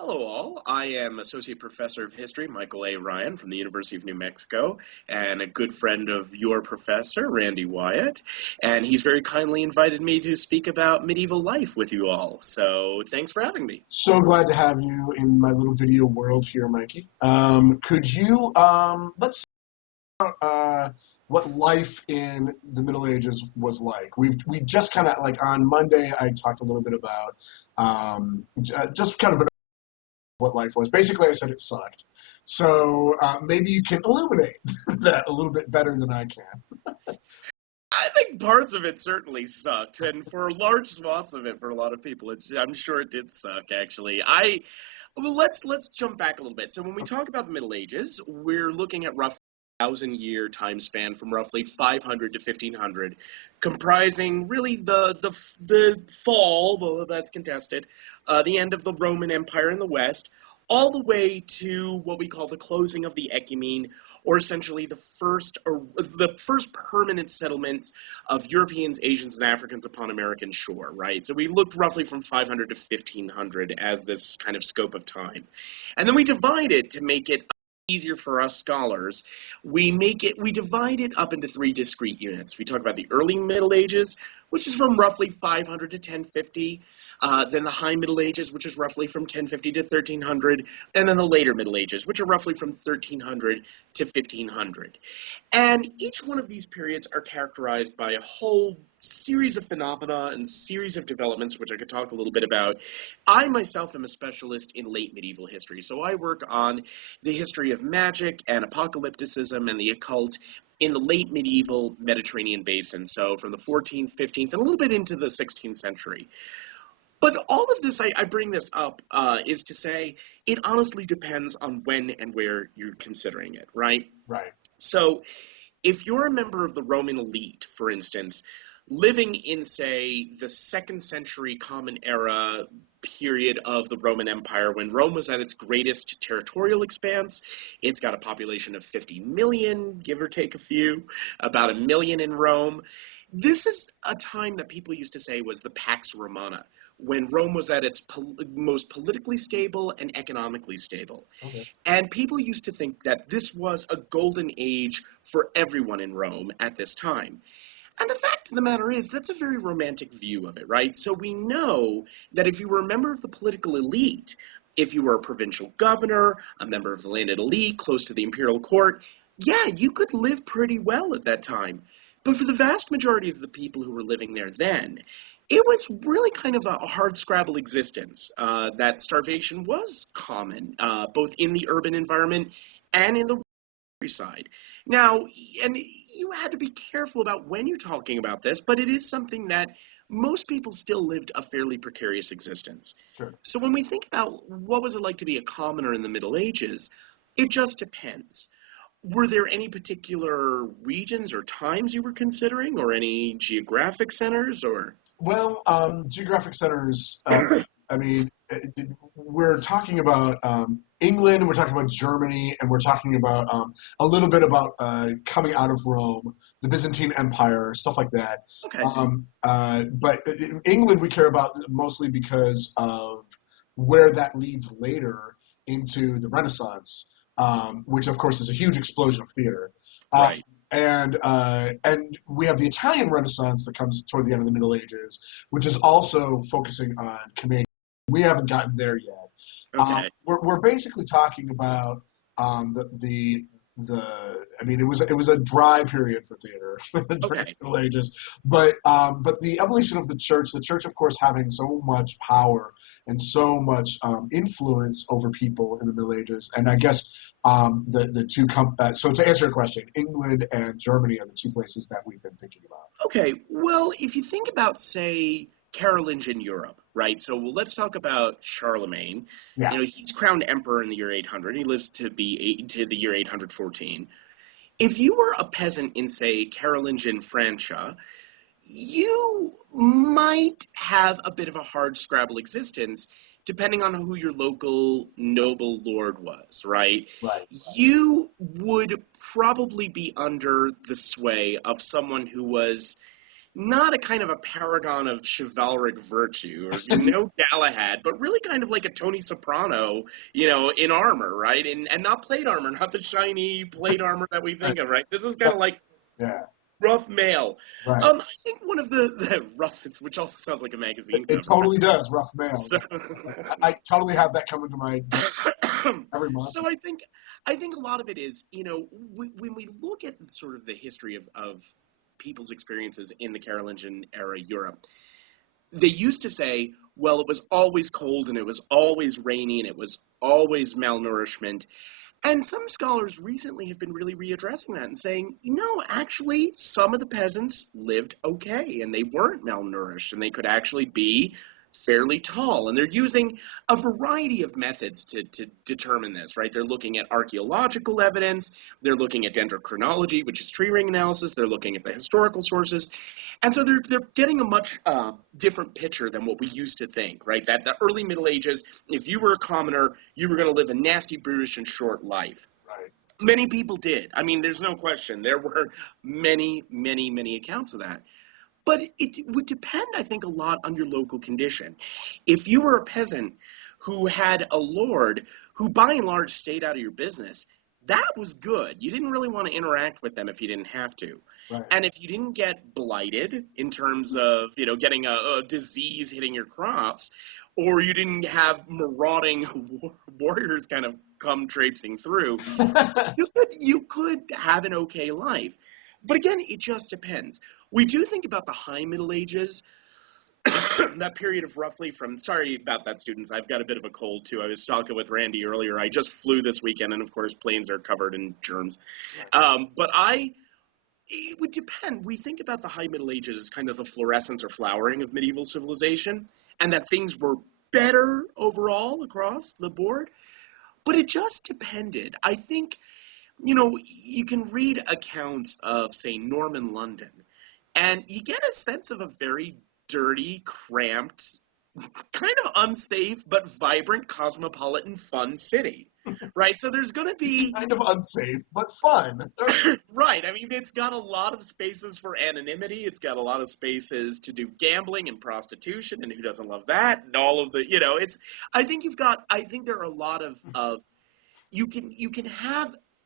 Hello all, I am Associate Professor of History Michael A. Ryan from the University of New Mexico and a good friend of your professor, Randy Wyatt, and he's very kindly invited me to speak about medieval life with you all, so thanks for having me. So glad to have you in my little video world here, Mikey. Could you let's what life in the Middle Ages was like? We just kind of like on Monday I talked a little bit about just kind of what life was. Basically, I said it sucked. So maybe you can illuminate that a little bit better than I can. I think parts of it certainly sucked, and for large swaths of it, for a lot of people, I'm sure it did suck, actually. Well, let's jump back a little bit. So when we talk about the Middle Ages, we're looking at roughly 1,000-year time span from roughly 500 to 1500, comprising really the fall, although that's contested, the end of the Roman Empire in the West, all the way to what we call the closing of the Ecumene, or essentially the first permanent settlements of Europeans, Asians, and Africans upon American shore, right? So we looked roughly from 500 to 1500 as this kind of scope of time. And then we divide it to make it easier for us scholars. We divide it up into three discrete units. We talk about the early Middle Ages, which is from roughly 500 to 1050, then the High Middle Ages, which is roughly from 1050 to 1300, and then the later Middle Ages, which are roughly from 1300 to 1500. And each one of these periods are characterized by a whole series of phenomena and series of developments, which I could talk a little bit about. I myself am a specialist in late medieval history, so I work on the history of magic and apocalypticism and the occult in the late medieval Mediterranean basin, so from the 14th, 15th, and a little bit into the 16th century. But all of this, I bring this up, is to say it honestly depends on when and where you're considering it, right? Right. So if you're a member of the Roman elite, for instance, living in, say, the second century Common Era period of the Roman Empire, when Rome was at its greatest territorial expanse, it's got a population of 50 million, give or take a few, about a million in Rome. This is a time that people used to say was the Pax Romana, when Rome was at its most politically stable and economically stable. Okay. And people used to think that this was a golden age for everyone in Rome at this time. And the fact of the matter is, that's a very romantic view of it, right? So we know that if you were a member of the political elite, if you were a provincial governor, a member of the landed elite, close to the imperial court, yeah, you could live pretty well at that time. But for the vast majority of the people who were living there then, it was really kind of a hard-scrabble existence. That starvation was common, both in the urban environment and in the countryside. Now, and you had to be careful about when you're talking about this, but it is something that most people still lived a fairly precarious existence. Sure. So when we think about what was it like to be a commoner in the Middle Ages, it just depends. Were there any particular regions or times you were considering, or any geographic centers, or? Well, geographic centers, I mean, we're talking about England, we're talking about Germany, and we're talking about a little bit about coming out of Rome, the Byzantine Empire, stuff like that. Okay. But in England, we care about mostly because of where that leads later into the Renaissance, which, of course, is a huge explosion of theater. Uh, Right. and we have the Italian Renaissance that comes toward the end of the Middle Ages, which is also focusing on comedian. We haven't gotten there yet. Okay. We're basically talking about the I mean it was a dry period for theater during Okay. the Middle Ages, but the evolution of the church of course having so much power and so much influence over people in the Middle Ages, and I guess the two so to answer your question, England and Germany are the two places that we've been thinking about. Okay, well, if you think about, say, Carolingian Europe, right? So let's talk about Charlemagne. Yeah. He's crowned emperor in the year 800. He lives to the year 814. If you were a peasant in, say, Carolingian Francia, you might have a bit of a hard scrabble existence depending on who your local noble lord was, right? Right. You would probably be under the sway of someone who was not a kind of a paragon of chivalric virtue, or no Galahad, but really kind of like a Tony Soprano, in armor, right? And not plate armor, not the shiny plate armor that we Right. think of, right? This is kind of That's like yeah, rough mail. right. I think one of the rough, which also sounds like a magazine It cover. totally does. Rough mail. So, I totally have that coming to mind every month. so I think a lot of it is, when we look at sort of the history of people's experiences in the Carolingian era Europe, they used to say, well, it was always cold and it was always rainy and it was always malnourishment. And some scholars recently have been really readdressing that and saying, actually, some of the peasants lived okay and they weren't malnourished and they could actually be fairly tall. And they're using a variety of methods to determine this, right? They're looking at archaeological evidence, they're looking at dendrochronology, which is tree ring analysis, they're looking at the historical sources. And so they're getting a much different picture than what we used to think, right? That the early Middle Ages, if you were a commoner, you were going to live a nasty, brutish, and short life. Right. Many people did. I mean, there's no question. There were many, many, many accounts of that. But it would depend, I think, a lot on your local condition. If you were a peasant who had a lord who, by and large, stayed out of your business, that was good. You didn't really want to interact with them if you didn't have to. Right. And if you didn't get blighted in terms of, getting a disease hitting your crops, or you didn't have marauding warriors kind of come traipsing through, you could have an okay life. But again, it just depends. We do think about the high Middle Ages, that period of roughly sorry about that, students. I've got a bit of a cold too. I was talking with Randy earlier. I just flew this weekend, and of course, planes are covered in germs. But it would depend. We think about the high Middle Ages as kind of the florescence or flowering of medieval civilization, and that things were better overall across the board. But it just depended. I think, you can read accounts of, say, Norman London, and you get a sense of a very dirty, cramped, kind of unsafe, but vibrant, cosmopolitan, fun city, right? So there's going to be, Kind of unsafe, but fun. right. I mean, it's got a lot of spaces for anonymity. It's got a lot of spaces to do gambling and prostitution, and who doesn't love that? And all of the, I think there are a lot of you can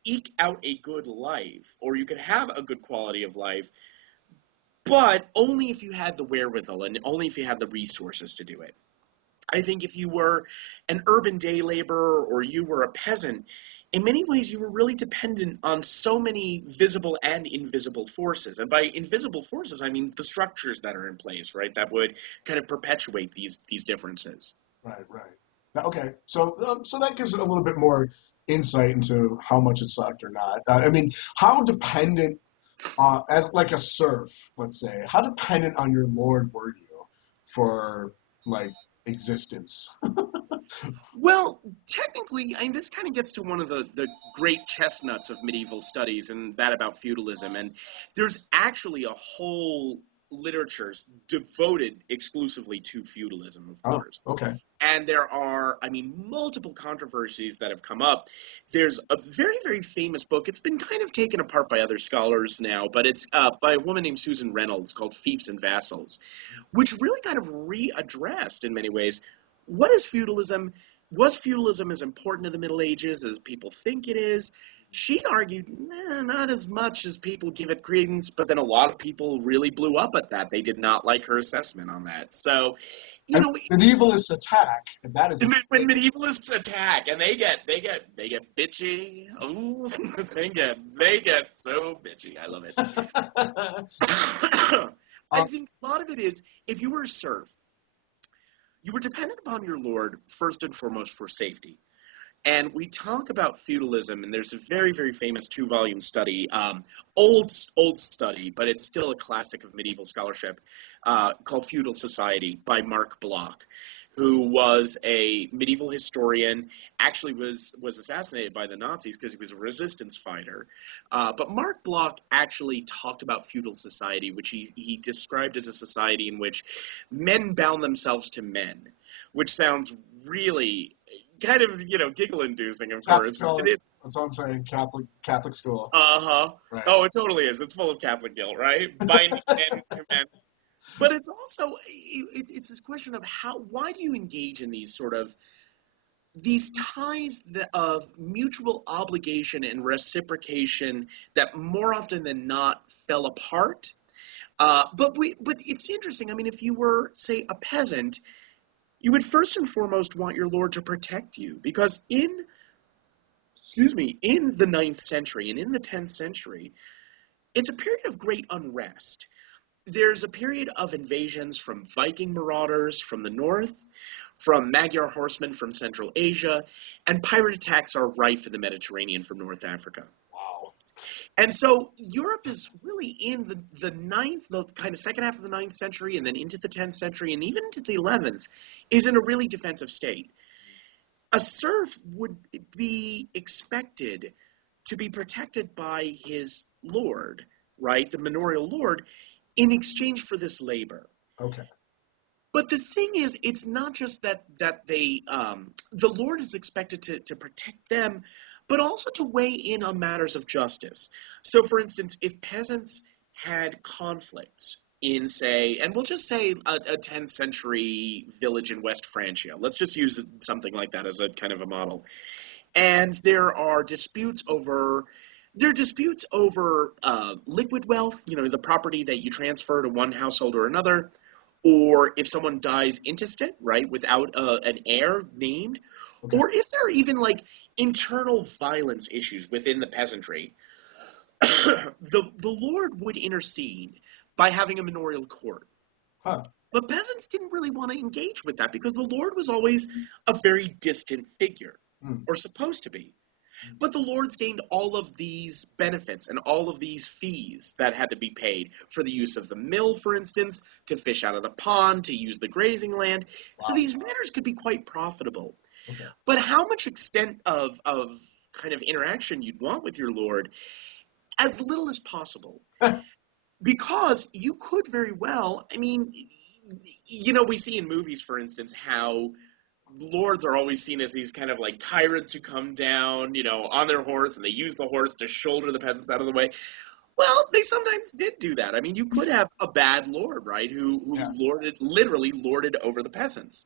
eke out a good life, or you can have a good quality of life, but only if you had the wherewithal and only if you had the resources to do it. I think if you were an urban day laborer or you were a peasant, in many ways you were really dependent on so many visible and invisible forces. And by invisible forces, I mean the structures that are in place, right, that would kind of perpetuate these differences. Right, right. Okay, so that gives a little bit more insight into how much it sucked or not. I mean, how dependent, as like a serf, let's say, how dependent on your lord were you for like existence? Well, technically, I mean, this kind of gets to one of the great chestnuts of medieval studies, and that about feudalism. And there's actually a whole literature devoted exclusively to feudalism, of Oh, course. okay. And there are, I mean, multiple controversies that have come up. There's a very, very famous book. It's been kind of taken apart by other scholars now, but it's by a woman named Susan Reynolds called Fiefs and Vassals, which really kind of readdressed, in many ways, what is feudalism? Was feudalism as important to the Middle Ages as people think it is? She argued, not as much as people give it credence, but then a lot of people really blew up at that. They did not like her assessment on that. So, you And know, medievalists attack, and that is when medievalists attack and they get bitchy, oh, they get so bitchy. I love it. I think a lot of it is, if you were a serf, you were dependent upon your lord first and foremost for safety. And we talk about feudalism, and there's a very, very famous 2-volume study, old study, but it's still a classic of medieval scholarship, called Feudal Society by Mark Bloch, who was a medieval historian, actually was assassinated by the Nazis because he was a resistance fighter. But Mark Bloch actually talked about feudal society, which he described as a society in which men bound themselves to men, which sounds really kind of, giggle-inducing, of Catholic course, but it college. is. That's all I'm saying. Catholic school. Uh-huh. Right. Oh, it totally is. It's full of Catholic guilt, right? Binding men to men. But it's also it's this question of why do you engage in these sort of these ties of mutual obligation and reciprocation that more often than not fell apart. But it's interesting. I mean, if you were, say, a peasant, you would first and foremost want your lord to protect you, because in the ninth century and in the 10th century, it's a period of great unrest. There's a period of invasions from Viking marauders from the north, from Magyar horsemen from Central Asia, and pirate attacks are rife in the Mediterranean from North Africa. Wow. And so Europe is really in the kind of second half of the ninth century, and then into the 10th century, and even into the 11th, is in a really defensive state. A serf would be expected to be protected by his lord, right, the manorial lord, in exchange for this labor. Okay. But the thing is, it's not just that the Lord is expected to protect them, but also to weigh in on matters of justice. So, for instance, if peasants had conflicts in, say, and we'll just say a 10th century village in West Francia, let's just use something like that as a kind of a model, and there are disputes over liquid wealth, the property that you transfer to one household or another, or if someone dies intestate, right, without an heir named, Okay. or if there are even like internal violence issues within the peasantry, the Lord would intercede by having a manorial court. Huh. But peasants didn't really want to engage with that because the Lord was always a very distant figure, Mm. or supposed to be. But the lords gained all of these benefits and all of these fees that had to be paid for the use of the mill, for instance, to fish out of the pond, to use the grazing land. So Wow. these matters could be quite profitable. Okay. But how much extent of kind of interaction you'd want with your lord, as little as possible. Because you could very well, I mean, we see in movies, for instance, how lords are always seen as these kind of like tyrants who come down, on their horse, and they use the horse to shoulder the peasants out of the way. Well, they sometimes did do that. I mean, you could have a bad lord, right, who Yeah. literally lorded over the peasants.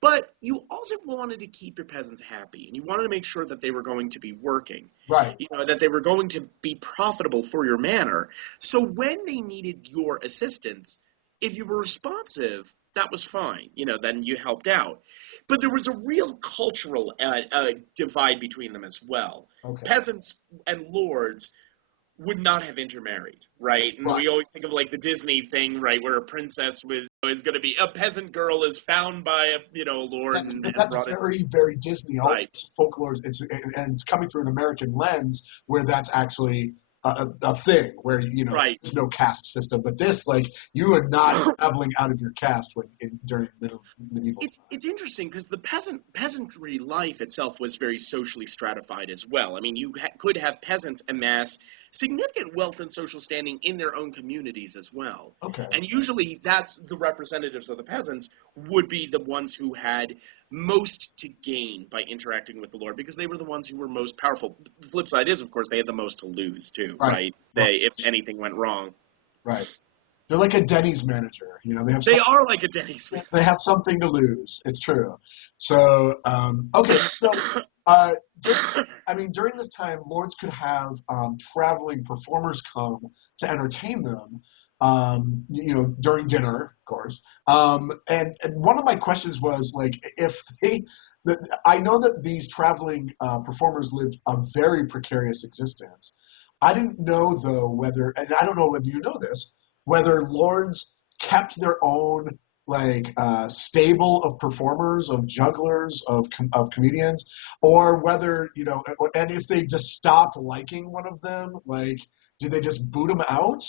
But you also wanted to keep your peasants happy, and you wanted to make sure that they were going to be working, Right. that they were going to be profitable for your manor. So when they needed your assistance, if you were responsive, that was fine. Then you helped out. But there was a real cultural divide between them as well. Okay. Peasants and lords would not have intermarried, right? And Right. we always think of like the Disney thing, right, where a princess is going to be a peasant girl is found by a lord That's and that's brought in, very very Disney. All right? this folklore, and it's coming through an American lens where that's actually a thing where Right. there's no caste system. But this, like, you are not traveling out of your caste during medieval It's interesting because the peasantry life itself was very socially stratified as well. I mean, you could have peasants amass significant wealth and social standing in their own communities as well. time. Okay. And usually that's the representatives of the peasants would be the ones who had most to gain by interacting with the Lord because they were the ones who were most powerful. The flip side is, of course, they had the most to lose too, Right. right? Right. If anything went wrong. Right. They're like a Denny's manager. They are like a Denny's. They have something to lose. It's true. So okay. So uh, during this time, lords could have traveling performers come to entertain them. During dinner, of course. And one of my questions was like, if I know that these traveling performers lived a very precarious existence. I didn't know though and I don't know whether you know this, whether lords kept their own like stable of performers, of jugglers, of comedians, or whether and if they just stopped liking one of them, like did they just boot them out?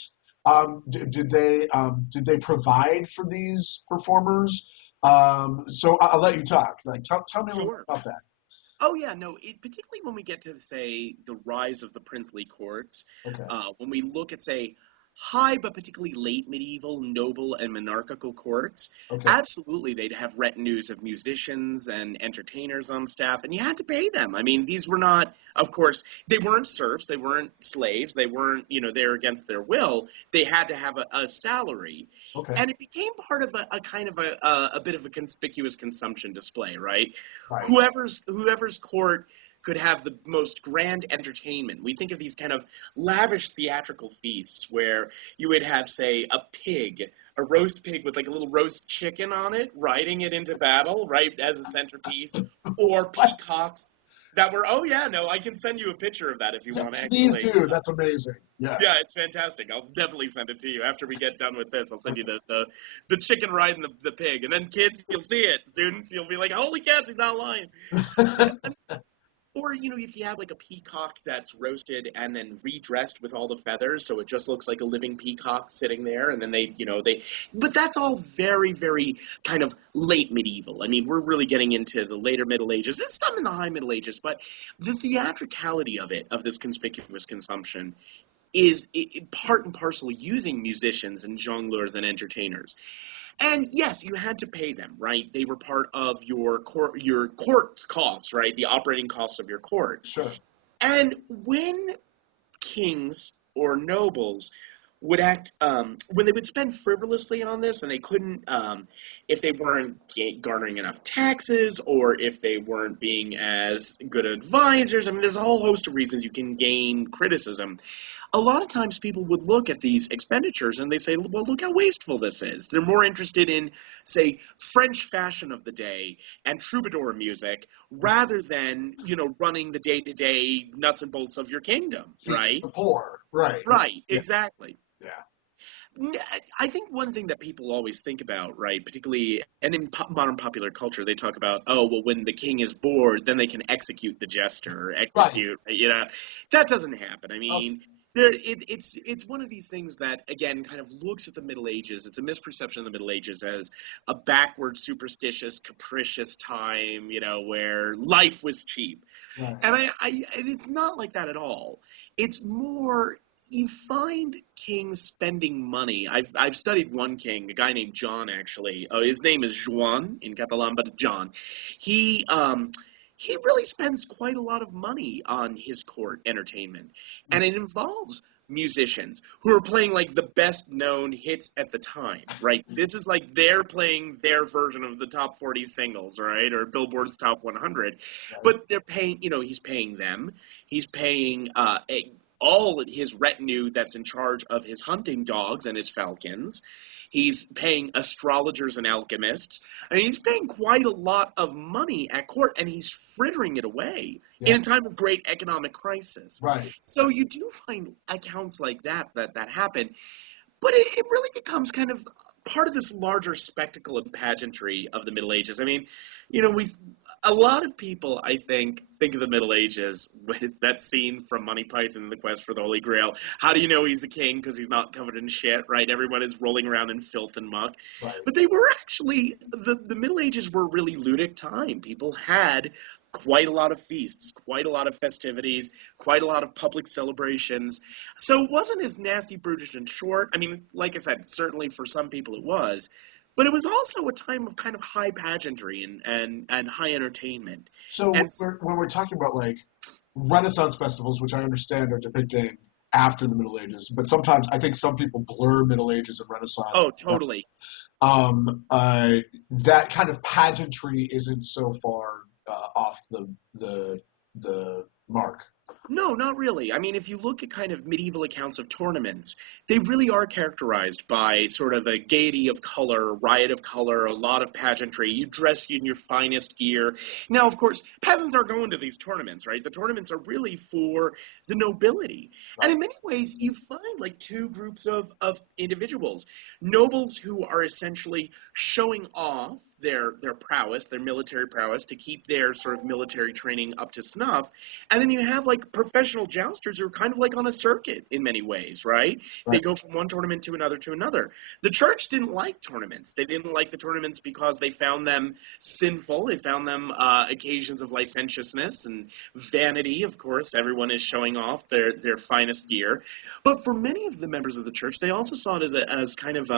Did they provide for these performers? So I'll let you talk. Like tell me a little bit Sure. about that. Oh yeah, no. Particularly when we get to say the rise of the princely courts, Okay. when we look at say high but particularly late medieval noble and monarchical courts, Okay. absolutely they'd have retinues of musicians and entertainers on staff, and you had to pay them. I mean, these were not, of course, they weren't serfs, they weren't slaves, they weren't, there against their will. They had to have a salary. Okay. And it became part of a kind of a bit of a conspicuous consumption display, right? Right. Whoever's court could have the most grand entertainment. We think of these kind of lavish theatrical feasts where you would have, say, a roast pig with like a little roast chicken on it, riding it into battle, right, as a centerpiece, or What? peacocks that were, oh yeah, no, I can send you a picture of that if you Yeah, want, please actually. do. That's amazing. Yeah, Yes. it's fantastic. I'll definitely send it to you after we get done with this. I'll send you the chicken riding the pig, and then kids, you'll see it. Students, you'll be like, "Holy cats, he's not lying." Or, if you have like a peacock that's roasted and then redressed with all the feathers, so it just looks like a living peacock sitting there, and then but that's all very, very kind of late medieval. I mean, we're really getting into the later Middle Ages. There's some in the High Middle Ages, but the theatricality of this conspicuous consumption is part and parcel using musicians and jongleurs and entertainers. And yes, you had to pay them, right? They were part of your court costs, right? The operating costs of your court. Sure. And when kings or nobles would when they would spend frivolously on this, and they couldn't, if they weren't garnering enough taxes, or if they weren't being as good advisors. I mean, there's a whole host of reasons you can gain criticism. A lot of times people would look at these expenditures and they say, well, look how wasteful this is. They're more interested in, say, French fashion of the day and troubadour music rather than, running the day-to-day nuts and bolts of your kingdom, Feed right? the poor. Right. Right, Yeah. exactly. Yeah. I think one thing that people always think about, right, particularly, and in modern popular culture, they talk about, oh, well, when the king is bored, then they can execute the jester, or Right. that doesn't happen. I Oh, mean, it's one of these things that, again, kind of looks at the Middle Ages. It's a misperception of the Middle Ages as a backward, superstitious, capricious time, where life was cheap. right. And it's not like that at all. It's more, you find kings spending money. I've studied one king, a guy named John, actually. His name is Joan in Catalan, but John. He um he really spends quite a lot of money on his court entertainment, and it involves musicians who are playing like the best known hits at the time, right? This is like they're playing their version of the top 40 singles, right? Or Billboard's top 100. Right. But they're paying, he's paying them. He's paying all his retinue that's in charge of his hunting dogs and his falcons. He's paying astrologers and alchemists. I mean, he's paying quite a lot of money at court, and he's frittering it away Yeah. in a time of great economic crisis. Right. So you do find accounts like that happen, but it really becomes kind of part of this larger spectacle and pageantry of the Middle Ages. I mean, we a lot of people, I think of the Middle Ages with that scene from Monty Python and the Quest for the Holy Grail. How do you know he's a king? Because he's not covered in shit, right? Everyone is rolling around in filth and muck. Right. But they were actually, the Middle Ages were a really ludic time. People had quite a lot of feasts, quite a lot of festivities, quite a lot of public celebrations. So it wasn't as nasty, brutish, and short. I mean, like I said, certainly for some people it was. But it was also a time of kind of high pageantry and high entertainment. So And when we're talking about like Renaissance festivals, which I understand are depicting after the Middle Ages, but sometimes I think some people blur Middle Ages and Renaissance. oh, totally. That kind of pageantry isn't so far off the mark. No, not really. I mean, if you look at kind of medieval accounts of tournaments, they really are characterized by sort of a gaiety of color, a riot of color, a lot of pageantry. You dress in your finest gear. Now, of course, peasants are going to these tournaments, right? The tournaments are really for the nobility. And Right. in many ways, you find like two groups of individuals. Nobles who are essentially showing off their prowess, their military prowess, to keep their sort of military training up to snuff. And then you have like professional professional jousters are kind of like on a circuit in many ways, right? They Right. go from one tournament to another to another. The church didn't like tournaments. They didn't like the tournaments because they found them sinful. They found them occasions of licentiousness and vanity. Of course, everyone is showing off their finest gear. But for many of the members of the church, they also saw it as kind of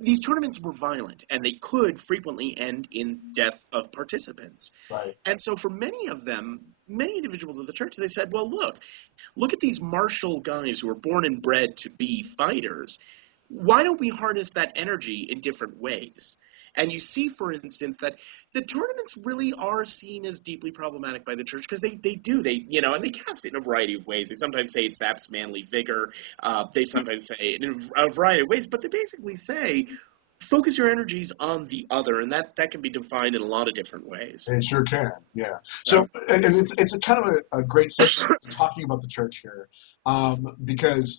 these tournaments were violent, and they could frequently end in death of participants. Right. And so for many of them, many individuals of the church, they said, well, look at these martial guys who are born and bred to be fighters. Why don't we harness that energy in different ways? And you see, for instance, that the tournaments really are seen as deeply problematic by the church because and they cast it in a variety of ways. They sometimes say it saps manly vigor. They sometimes say it in a variety of ways, but they basically say focus your energies on the other, and that can be defined in a lot of different ways. It sure can, yeah. Uh, So, and it's a kind of a great segue to talking about the church here, because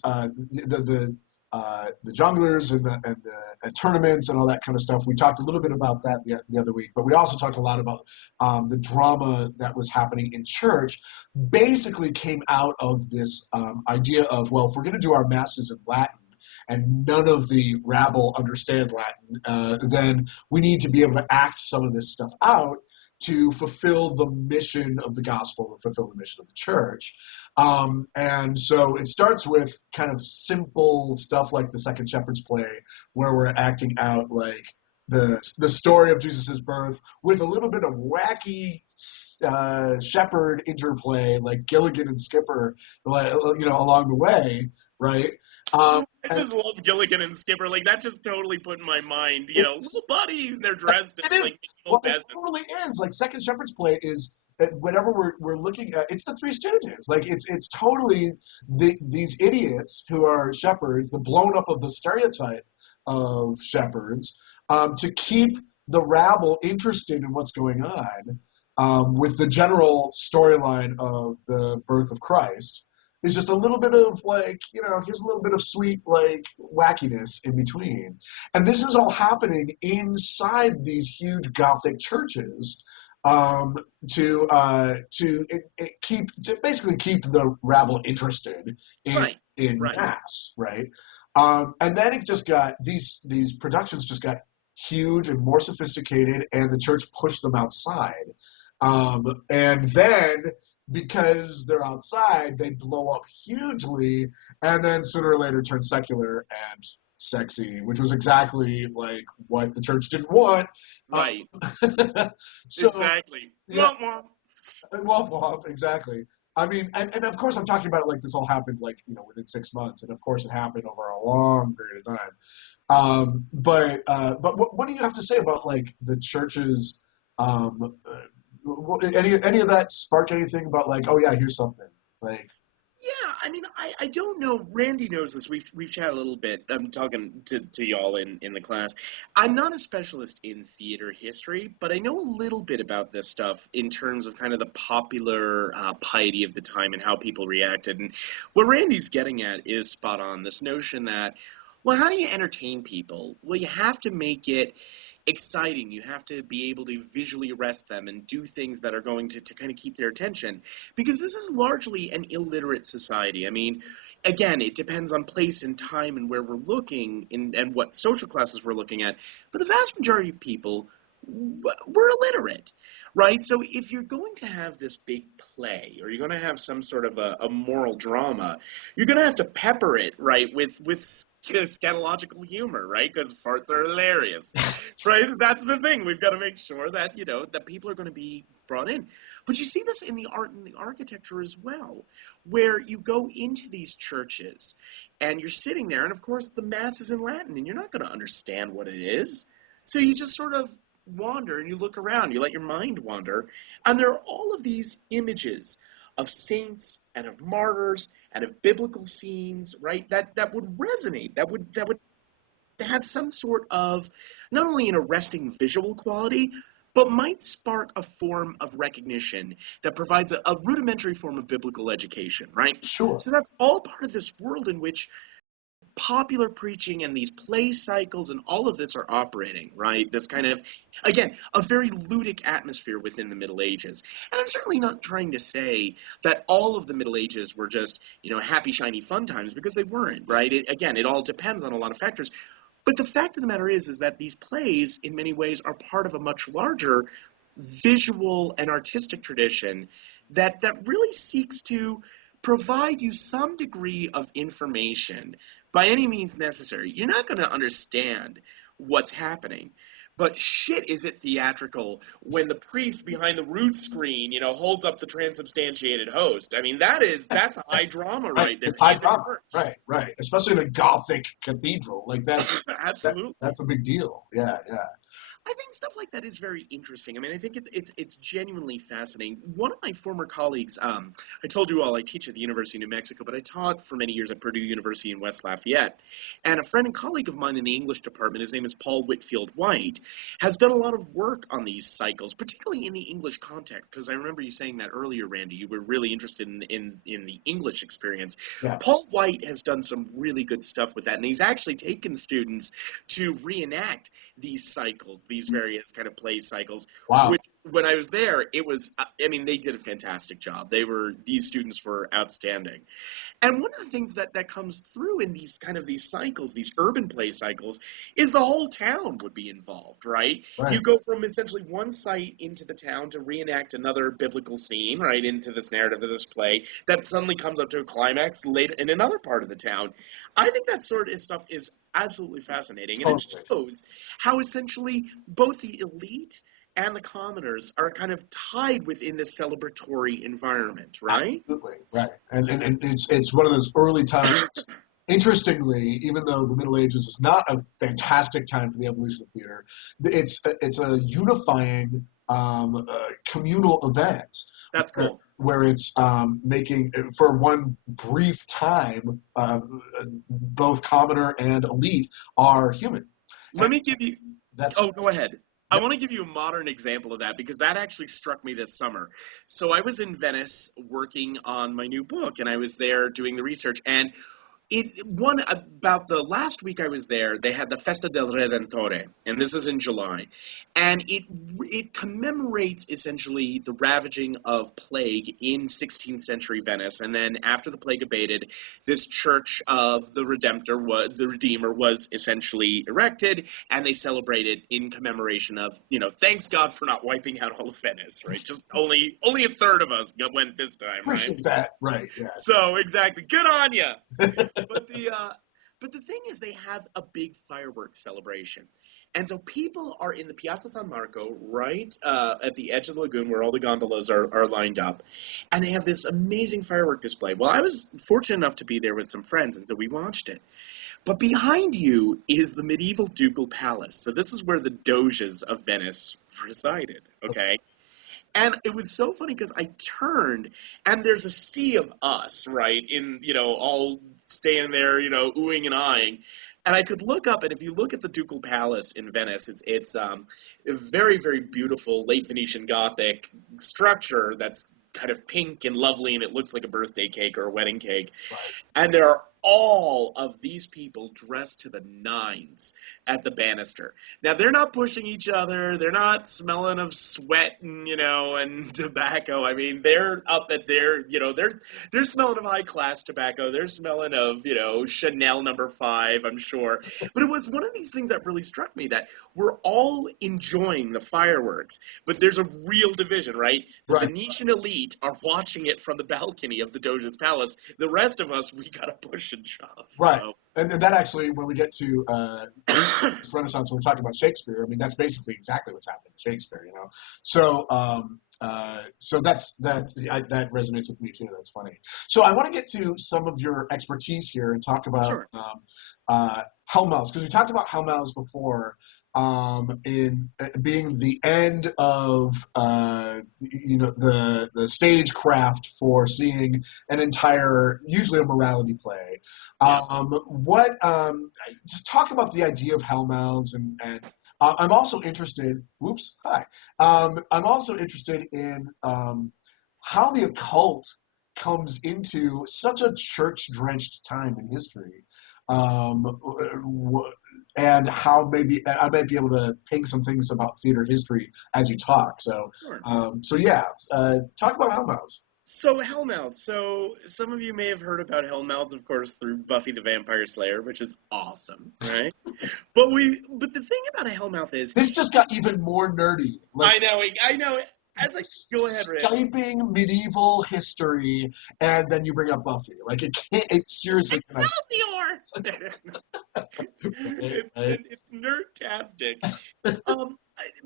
the junglers and tournaments and all that kind of stuff. We talked a little bit about that the other week, but we also talked a lot about the drama that was happening in church. Basically, came out of this idea of, well, if we're going to do our masses in Latin, and none of the rabble understand Latin, then we need to be able to act some of this stuff out to fulfill the mission of the gospel, to fulfill the mission of the church. And so it starts with kind of simple stuff like the Second Shepherd's Play, where we're acting out like the story of Jesus' birth with a little bit of wacky shepherd interplay, like Gilligan and Skipper, along the way, right? Um, I and just love Gilligan and Skipper. Like that just totally put in my mind, it's little buddy, they're dressed It as is. like medieval Well, it peasants. totally is. Like Second Shepherd's Play is whenever we're looking at it's the Three Stooges. Like it's totally these idiots who are shepherds, the blown up of the stereotype of shepherds, to keep the rabble interested in what's going on, with the general storyline of the birth of Christ. Is just a little bit of like, here's a little bit of sweet like wackiness in between. And this is all happening inside these huge Gothic churches, um, to basically keep the rabble interested in Right, in right. mass, right? And then it just got these productions just got huge and more sophisticated, and the church pushed them outside. And then because they're outside, they blow up hugely, and then sooner or later turn secular and sexy, which was exactly like what the church didn't want. Right, So exactly. yeah, Womp womp. womp womp, exactly. I mean, and of course I'm talking about like this all happened like within 6 months, and of course it happened over a long period of time. But what do you have to say about like the church's any of that spark anything about like, oh yeah, here's something like. Yeah, I mean, I don't know. Randy knows this. We've chatted a little bit. I'm talking to y'all in the class. I'm not a specialist in theater history, but I know a little bit about this stuff in terms of kind of the popular piety of the time and how people reacted. And what Randy's getting at is spot on. This notion that, well, how do you entertain people? Well, you have to make it exciting. You have to be able to visually arrest them and do things that are going to kind of keep their attention because this is largely an illiterate society. I mean, again, it depends on place and time and where we're looking and what social classes we're looking at, but the vast majority of people were illiterate, right? So if you're going to have this big play or you're going to have some sort of a moral drama, you're going to have to pepper it, right, with scatological humor, right? Because farts are hilarious, right? That's the thing. We've got to make sure that, that people are going to be brought in. But you see this in the art and the architecture as well, where you go into these churches and you're sitting there, and of course the mass is in Latin, and you're not going to understand what it is. So you just sort of wander and you look around, you let your mind wander, and there are all of these images of saints and of martyrs and of biblical scenes, right? That would resonate, that would have some sort of not only an arresting visual quality, but might spark a form of recognition that provides a rudimentary form of biblical education, right? Sure. So that's all part of this world in which popular preaching and these play cycles and all of this are operating, right? This kind of, again, a very ludic atmosphere within the Middle Ages. And I'm certainly not trying to say that all of the Middle Ages were just, happy, shiny, fun times, because they weren't, right? Again, it all depends on a lot of factors. But the fact of the matter is that these plays, in many ways, are part of a much larger visual and artistic tradition that really seeks to provide you some degree of information by any means necessary. You're not going to understand what's happening, but shit is it theatrical when the priest behind the root screen, holds up the transubstantiated host. I mean, that's high drama Right. right there. It's high And it drama. works. Right, right. Especially in a Gothic cathedral. Like Absolutely. that's a big deal. Yeah, yeah. I think stuff like that is very interesting. I mean, I think it's genuinely fascinating. One of my former colleagues, I told you all I teach at the University of New Mexico, but I taught for many years at Purdue University in West Lafayette. And a friend and colleague of mine in the English department, his name is Paul Whitfield White, has done a lot of work on these cycles, particularly in the English context. Because I remember you saying that earlier, Randy. You were really interested in the English experience. Yeah. Paul White has done some really good stuff with that, and he's actually taken students to reenact these cycles, these various kind of play cycles, Wow. which when I was there, it was, I mean, they did a fantastic job. These students were outstanding. And one of the things that comes through in these cycles, these urban play cycles, is the whole town would be involved, right? Right. You go from essentially one site into the town to reenact another biblical scene, right, into this narrative of this play that suddenly comes up to a climax later in another part of the town. I think that sort of stuff is absolutely fascinating, and it Totally. shows how essentially both the elite and the commoners are kind of tied within this celebratory environment, right? Absolutely. Right. And it's one of those early times. Interestingly, even though the Middle Ages is not a fantastic time for the evolution of theater, it's a unifying communal event That's cool. where it's making, for one brief time, both commoner and elite are human. Let And me give you. that's Oh, go ahead. I yeah, want to give you a modern example of that because that actually struck me this summer. So I was in Venice working on my new book, and I was there doing the research. And one about the last week I was there, they had the Festa del Redentore, and this is in July, and it commemorates essentially the ravaging of plague in 16th century Venice, and then after the plague abated, this church of the Redeemer was essentially erected, and they celebrated in commemoration of, thanks God for not wiping out all of Venice, right? Just only a third of us went this time, right? appreciate that. Right. Yeah. So exactly, good on you. But the thing is, they have a big fireworks celebration, and so people are in the Piazza San Marco, right at the edge of the lagoon where all the gondolas are lined up, and they have this amazing firework display. Well, I was fortunate enough to be there with some friends, and so we watched it. But behind you is the medieval ducal palace. So this is where the doges of Venice resided. Okay. And it was so funny because I turned and there's a sea of us, right? All staying there, oohing and eyeing. And I could look up, and if you look at the Ducal Palace in Venice, it's a very, very beautiful late Venetian Gothic structure that's kind of pink and lovely, and it looks like a birthday cake or a wedding cake. Right. And there are all of these people dressed to the nines at the banister. Now they're not pushing each other. They're not smelling of sweat and tobacco. I mean, they're up at they're smelling of high class tobacco. They're smelling of Chanel number 5, I'm sure. But it was one of these things that really struck me that we're all enjoying the fireworks, but there's a real division, right? The Right. Venetian elite are watching it from the balcony of the Doge's palace. The rest of us, we gotta push and shove. Right. So. And that actually, when we get to Renaissance, when we're talking about Shakespeare, I mean, that's basically exactly what's happening in Shakespeare, you know? So that resonates with me too. That's funny. So I want to get to some of your expertise here and talk about Sure. Hellmouths, because we talked about Hellmouths before, in being the end of the stagecraft for seeing an entire, usually a morality play. Talk about the idea of Hellmouths and I'm also interested. Whoops, hi. I'm also interested in how the occult comes into such a church-drenched time in history. and how maybe I might be able to ping some things about theater history as you talk. So, Sure. yeah, talk about Hellmouth. So Hellmouth. So some of you may have heard about Hellmouths, of course, through Buffy the Vampire Slayer, which is awesome, right? But the thing about a Hellmouth is, This just got even more nerdy. Like I know. As like, go ahead, Rick. Skyping medieval history, and then you bring up Buffy. Like it can't. It seriously connects. Excelsior! Right, right. It's nerdtastic.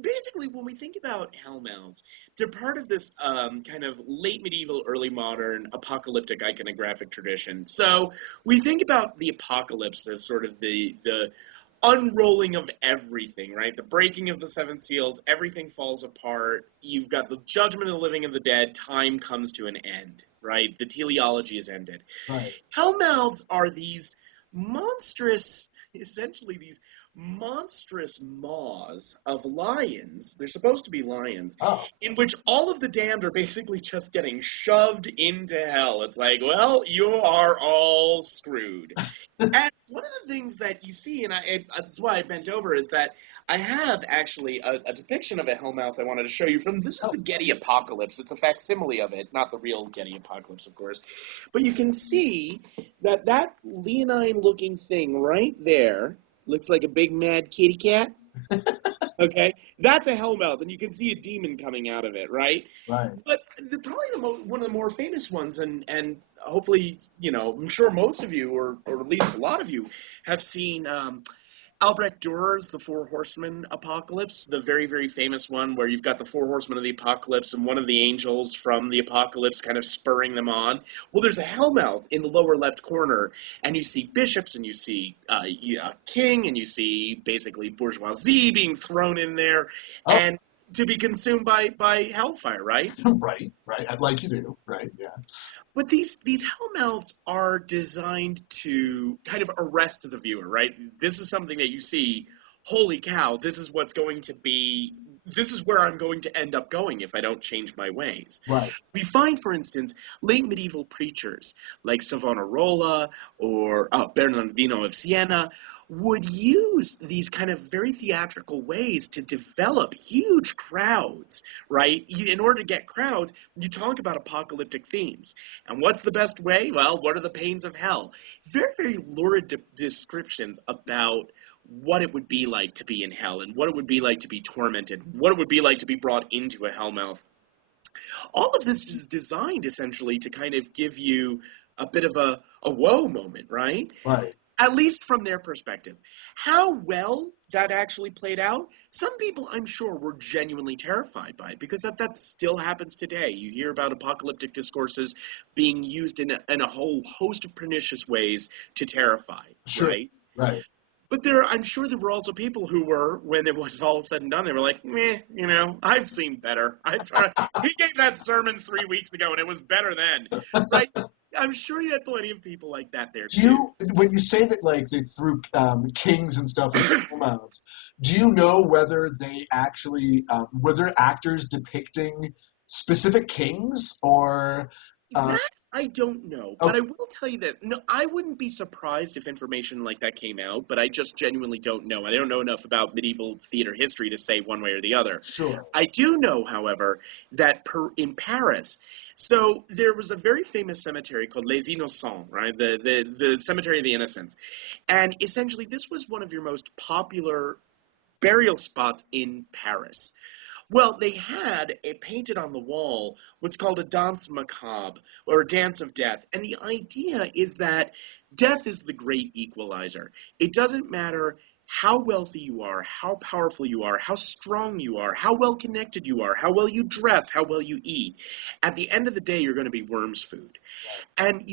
Basically, when we think about Hellmouths, they're part of this kind of late medieval, early modern apocalyptic iconographic tradition. So we think about the apocalypse as sort of the unrolling of everything, right? The breaking of the seven seals, everything falls apart. You've got the judgment of the living and the dead. Time comes to an end, right? The teleology is ended. Right. Hellmouths are these monstrous, essentially these monstrous maws of lions. They're supposed to be lions, Oh. in which all of the damned are basically just getting shoved into hell. It's like, well, you are all screwed. And one of the things that you see, and that's why I bent over, is that I have actually a depiction of a hellmouth I wanted to show you from. This is the Getty Apocalypse. It's a facsimile of it, not the real Getty Apocalypse, of course. But you can see that that leonine-looking thing right there looks like a big mad kitty cat. Okay, that's a hellmouth, and you can see a demon coming out of it, right? Right. But one of the more famous ones, and hopefully, I'm sure most of you, or at least a lot of you, have seen Albrecht Dürer's The Four Horsemen Apocalypse, the very, very famous one where you've got the Four Horsemen of the Apocalypse and one of the angels from the Apocalypse kind of spurring them on. Well, there's a hellmouth in the lower left corner, and you see bishops, and you see a king, and you see basically bourgeoisie being thrown in there, Oh. and to be consumed by hellfire, right? Right. Right. Like you do. Right. Yeah. But these hellmouths are designed to kind of arrest the viewer, right? This is something that you see, holy cow, this is what's going to be, this is where I'm going to end up going if I don't change my ways. Right. We find, for instance, late medieval preachers like Savonarola or Bernardino of Siena would use these kind of very theatrical ways to develop huge crowds, right? In order to get crowds, you talk about apocalyptic themes. And what's the best way? Well, what are the pains of hell? Very, very lurid descriptions about what it would be like to be in hell and what it would be like to be tormented, what it would be like to be brought into a hellmouth. All of this is designed essentially to kind of give you a bit of a whoa moment, right? Right. At least from their perspective. How well that actually played out, some people, I'm sure, were genuinely terrified by it because that still happens today. You hear about apocalyptic discourses being used in a whole host of pernicious ways to terrify, Sure. right? Right. But I'm sure there were also people who were, when it was all said and done, they were like, meh, I've seen better. He gave that sermon 3 weeks ago, and it was better then, right? I'm sure you had plenty of people like that there, Do too. you, when you say that, like they threw kings and stuff into hellmouths, do you know whether they actually were there actors depicting specific kings or? Uh, That I don't know, oh, but I will tell you that no, I wouldn't be surprised if information like that came out, but I just genuinely don't know. I don't know enough about medieval theater history to say one way or the other. sure. I do know, however, that in Paris, so there was a very famous cemetery called Les Innocents, right? The Cemetery of the Innocents. And essentially, this was one of your most popular burial spots in Paris. Well, they had painted on the wall what's called a danse macabre, or a dance of death. And the idea is that death is the great equalizer. It doesn't matter how wealthy you are, how powerful you are, how strong you are, how well connected you are, how well you dress, how well you eat. At the end of the day, you're going to be worm's food. And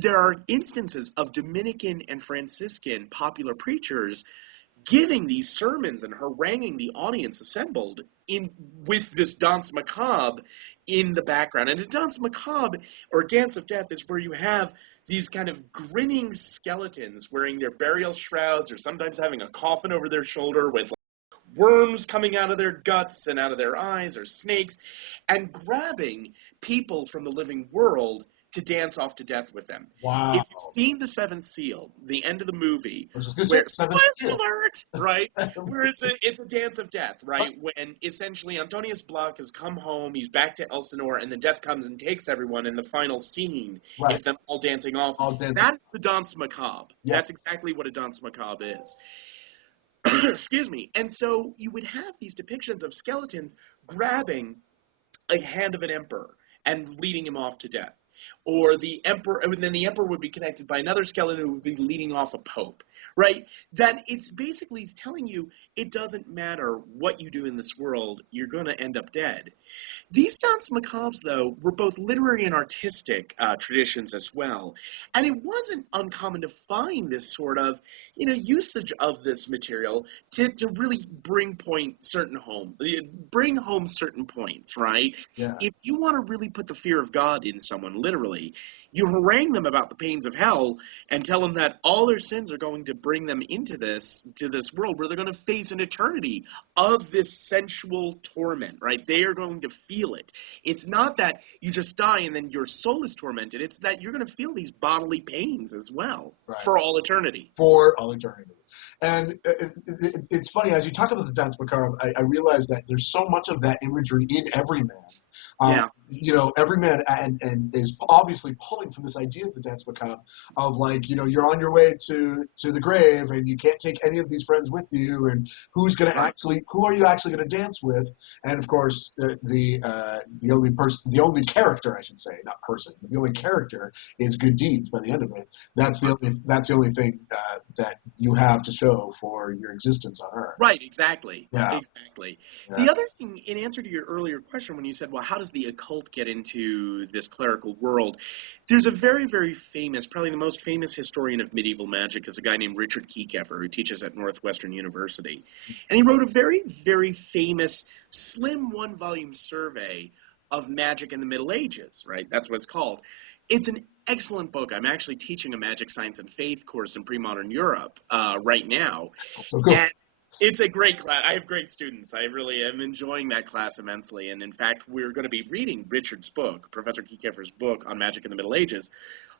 there are instances of Dominican and Franciscan popular preachers giving these sermons and haranguing the audience assembled in with this danse macabre in the background. And a danse macabre, or dance of death, is where you have these kind of grinning skeletons wearing their burial shrouds or sometimes having a coffin over their shoulder with worms coming out of their guts and out of their eyes, or snakes, and grabbing people from the living world to dance off to death with them. Wow. If you've seen The Seventh Seal, the end of the movie, I was just gonna say where Seventh spoiler Seal. alert, right? Where it's a dance of death, right? When essentially Antonius Block has come home, he's back to Elsinore, and then death comes and takes everyone, and the final scene Right. is them all dancing off. All dancing. That's the danse macabre. Yeah. That's exactly what a danse macabre is. Excuse me. And so you would have these depictions of skeletons grabbing a hand of an emperor and leading him off to death. Or the emperor, and then the emperor would be connected by another skeleton who would be leading off a pope, right? That it's basically telling you it doesn't matter what you do in this world, you're going to end up dead. These danse macabres, though, were both literary and artistic traditions as well, and it wasn't uncommon to find this sort of, usage of this material to really bring home certain points, right? Yeah. If you want to really put the fear of God in someone, literally, you harangue them about the pains of hell and tell them that all their sins are going to bring them to this world where they're going to face an eternity of this sensual torment, right? They are going to feel it. It's not that you just die and then your soul is tormented. It's that you're going to feel these bodily pains as well for all eternity. For all eternity. And it's funny, as you talk about the danse macabre, I realize that there's so much of that imagery in Everyman. Everyman and is obviously pulling from this idea of the danse macabre of like, you're on your way to the grave and you can't take any of these friends with you, and who are you actually going to dance with? And of course, the only character, I should say, not person, but the only character is good deeds by the end of it. That's the only thing that you have to show for your existence on Earth. Right, exactly. Yeah. Exactly. Yeah. The other thing, in answer to your earlier question when you said, well, how does the occult get into this clerical world? There's a very, very famous, probably the most famous historian of medieval magic is a guy named Richard Kiekefer, who teaches at Northwestern University. And he wrote a very, very famous, slim one-volume survey of magic in the Middle Ages, right? That's what it's called. It's an excellent book. I'm actually teaching a magic science and faith course in pre-modern Europe right now. That's so cool. And it's a great class. I have great students. I really am enjoying that class immensely. And in fact, we're going to be reading Richard's book, Professor Kiekefer's book on magic in the Middle Ages.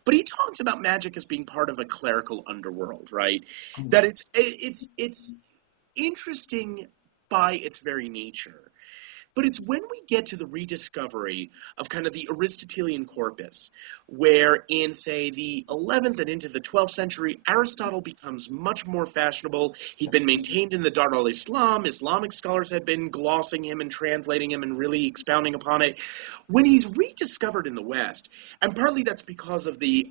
But he talks about magic as being part of a clerical underworld, right? Mm. That it's interesting by its very nature. But it's when we get to the rediscovery of kind of the Aristotelian corpus, where in, say, the 11th and into the 12th century, Aristotle becomes much more fashionable. He'd been maintained in the Dar al-Islam. Islamic scholars had been glossing him and translating him and really expounding upon it. When he's rediscovered in the West, and partly that's because of the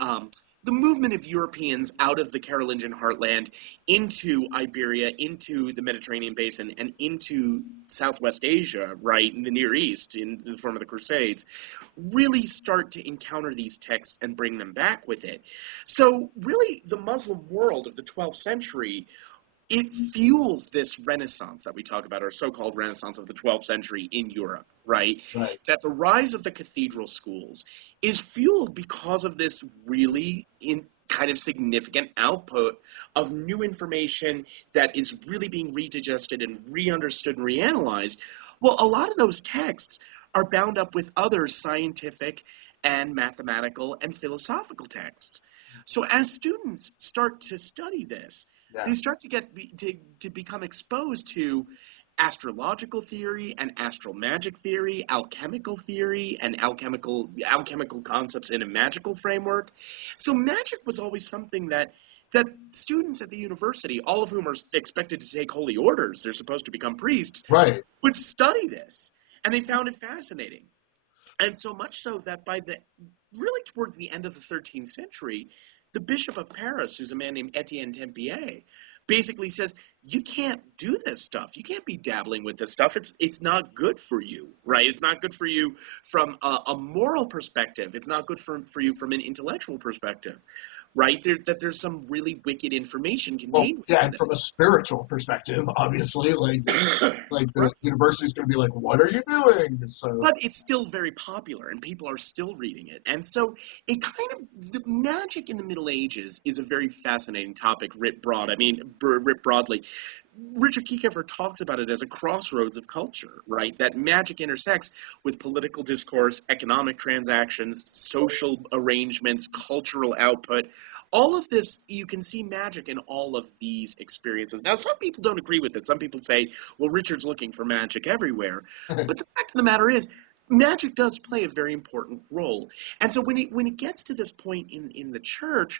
movement of Europeans out of the Carolingian heartland into Iberia, into the Mediterranean basin, and into Southwest Asia, right, in the Near East, in the form of the Crusades, really start to encounter these texts and bring them back with it. So really, the Muslim world of the 12th century, it fuels this Renaissance that we talk about, or so-called Renaissance of the 12th century in Europe, right? Right. That the rise of the cathedral schools is fueled because of this really kind of significant output of new information that is really being redigested and re-understood and reanalyzed. Well, a lot of those texts are bound up with other scientific and mathematical and philosophical texts. So as students start to study this, they start to get to become exposed to astrological theory and astral magic theory, alchemical theory, and alchemical concepts in a magical framework. So magic was always something that students at the university, all of whom are expected to take holy orders, they're supposed to become priests, Right. would study this, and they found it fascinating. And so much so that really towards the end of the 13th century, the Bishop of Paris, who's a man named Etienne Tempier, basically says, you can't do this stuff. You can't be dabbling with this stuff. It's not good for you, right? It's not good for you from a moral perspective. It's not good for you from an intellectual perspective, right? There's some really wicked information contained within and from a spiritual perspective, obviously, like the university's going to be like, what are you doing? So, but it's still very popular, and people are still reading it. And so the magic in the Middle Ages is a very fascinating topic writ broadly. Richard Kiekefer talks about it as a crossroads of culture, right? That magic intersects with political discourse, economic transactions, social arrangements, cultural output. All of this, you can see magic in all of these experiences. Now, some people don't agree with it. Some people say, well, Richard's looking for magic everywhere. But the fact of the matter is, magic does play a very important role. And so when it gets to this point in the church,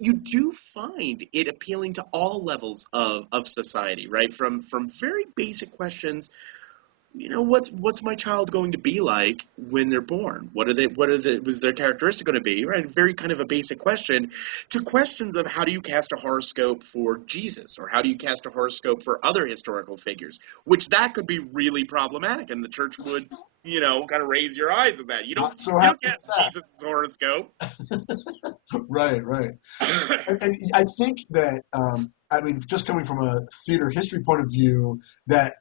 you do find it appealing to all levels of society, right? From very basic questions, what's my child going to be like when they're born? Was their characteristic going to be, right? Very kind of a basic question, to questions of how do you cast a horoscope for Jesus, or how do you cast a horoscope for other historical figures, which that could be really problematic, and the church would, kind of raise your eyes at that. Not so You don't happy with cast Jesus' horoscope. that. Right, right. And I think that, I mean, just coming from a theater history point of view, that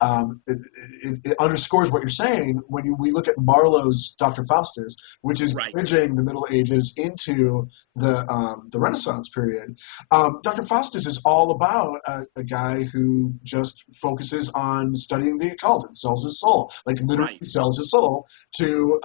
it underscores what you're saying when we look at Marlowe's Dr. Faustus, which is Right, bridging the Middle Ages into the Renaissance period. Dr. Faustus is all about a guy who just focuses on studying the occult and sells his soul, like literally right, sells his soul to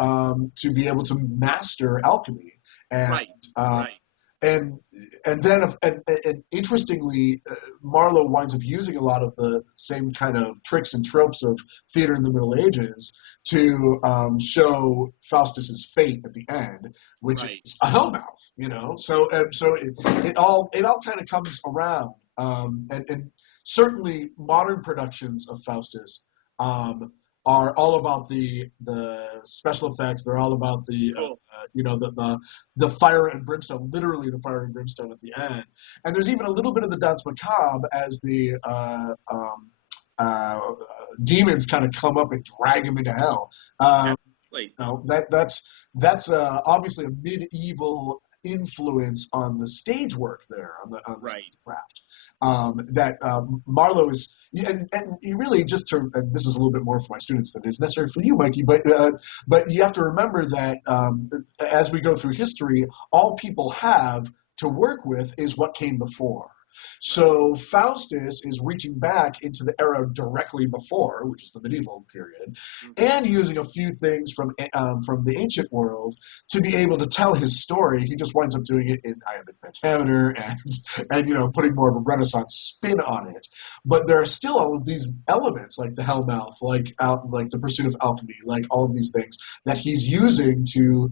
be able to master alchemy. And right, uh, right. and and interestingly, Marlowe winds up using a lot of the same kind of tricks and tropes of theater in the Middle Ages to show Faustus's fate at the end, which Right. is a hellmouth. So it all kind of comes around, and certainly modern productions of Faustus. Are all about the special effects. They're all about Cool. the fire and brimstone, literally the fire and brimstone at the end. And there's even a little bit of the danse macabre as the uh, demons kind of come up and drag him into hell. Absolutely. That's obviously a medieval influence on the stage work there, on the Right. stage craft. That Marlowe is, and you really just to, and this is a little bit more for my students than is necessary for you, Mikey, but you have to remember that as we go through history, all people have to work with is what came before. Right. So Faustus is reaching back into the era directly before, which is the medieval period, Hmm. and using a few things from the ancient world to be able to tell his story. He just winds up doing it in iambic pentameter and putting more of a Renaissance spin on it. But there are still all of these elements like the Hellmouth, like the Pursuit of Alchemy, like all of these things that he's using to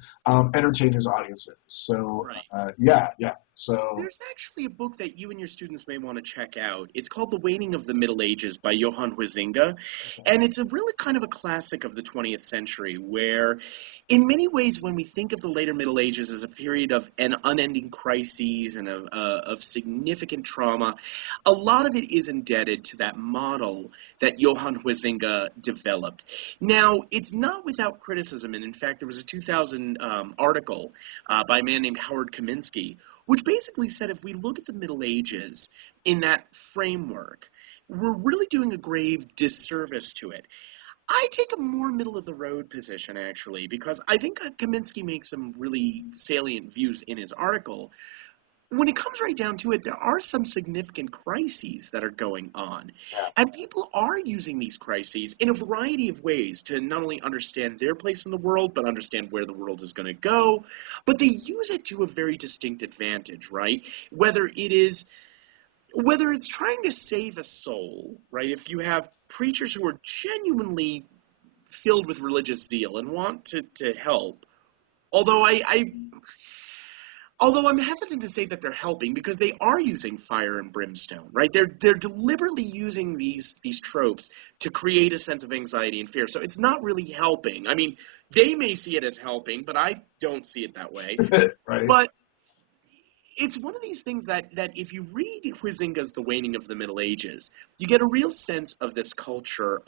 entertain his audiences. So Right. yeah, yeah. So There's actually a book that you and your students may want to check out. It's called The Waning of the Middle Ages by Johann Huizinga. And it's a really kind of a classic of the 20th century, where in many ways, when we think of the later Middle Ages as a period of an unending crises and of significant trauma, a lot of it is indebted to that model that Johann Huizinga developed. Now, it's not without criticism, and in fact, there was a 2000 article by a man named Howard Kaminsky, which basically said if we look at the Middle Ages in that framework, we're really doing a grave disservice to it. I take a more middle of the road position, actually, because I think Kaminsky makes some really salient views in his article. When it comes right down to it, there are some significant crises that are going on. yeah. And people are using these crises in a variety of ways to not only understand their place in the world, but understand where the world is going to go. But they use it to a very distinct advantage, right? Whether it's trying to save a soul, right? If you have preachers who are genuinely filled with religious zeal and want to help, although I'm hesitant to say that they're helping because they are using fire and brimstone, right? They're deliberately using these tropes to create a sense of anxiety and fear. So it's not really helping. I mean, they may see it as helping, but I don't see it that way. Right. But it's one of these things that if you read Huizinga's The Waning of the Middle Ages, you get a real sense of this culture.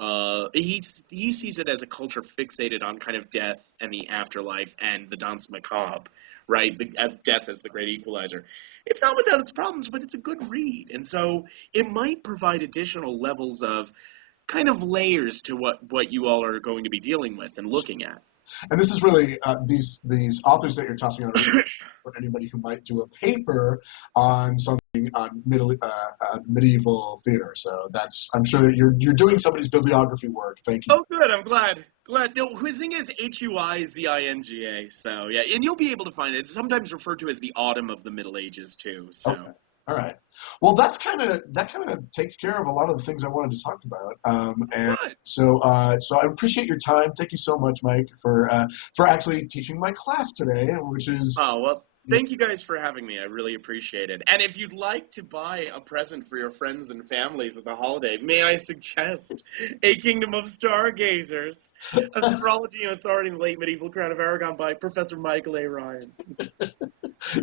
He sees it as a culture fixated on kind of death and the afterlife and the danse macabre, right? As death as the great equalizer. It's not without its problems, but it's a good read, and so it might provide additional levels of kind of layers to what you all are going to be dealing with and looking at. And this is really these authors that you're tossing out are really for anybody who might do a paper on something on medieval theater. So that's I'm sure that you're doing somebody's bibliography work. Thank you. Oh, good. I'm glad. Glad. No, the thing is Huyzinga. So yeah, and you'll be able to find it. It's sometimes referred to as the autumn of the Middle Ages too. So Okay. All right. Well, that kind of takes care of a lot of the things I wanted to talk about. And good. so I appreciate your time. Thank you so much, Mike, for actually teaching my class today, which is Oh, well, thank you guys for having me. I really appreciate it. And if you'd like to buy a present for your friends and families at the holiday, may I suggest A Kingdom of Stargazers, Astrology and Authority in the Late Medieval Crown of Aragon by Professor Michael A. Ryan.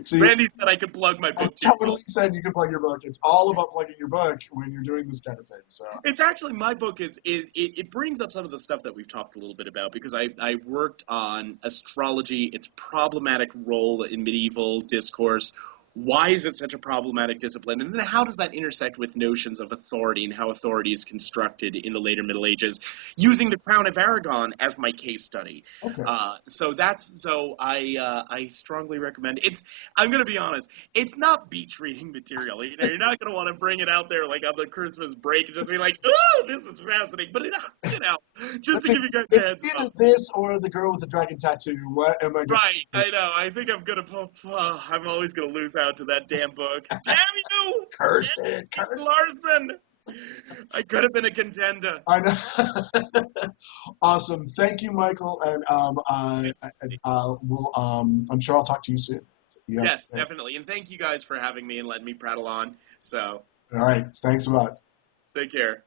see. Randy said I could plug my I book too. totally said you could plug your book. It's all about plugging your book when you're doing this kind of thing. So It's actually my book it brings up some of the stuff that we've talked a little bit about because I worked on astrology, its problematic role in medieval discourse. Why is it such a problematic discipline? And then how does that intersect with notions of authority and how authority is constructed in the later Middle Ages, using the Crown of Aragon as my case study? okay. I strongly recommend it's. I'm gonna be honest. It's not beach reading material. You know, you're not gonna want to bring it out there like on the Christmas break and just be like, "Oh, this is fascinating." But just to give you guys a It's heads either up. this or the girl with the dragon tattoo. What am I going Right, to I know. I think I'm gonna. I'm always gonna lose out to that damn book. Damn you! curse Damn it? you, Jason Curse. Larson! I could have been a contender. I know. Awesome. Thank you, Michael. And I'm sure I'll talk to you soon. You have, Yes, definitely. And thank you guys for having me and letting me prattle on. So, all right. Thanks a lot. take care.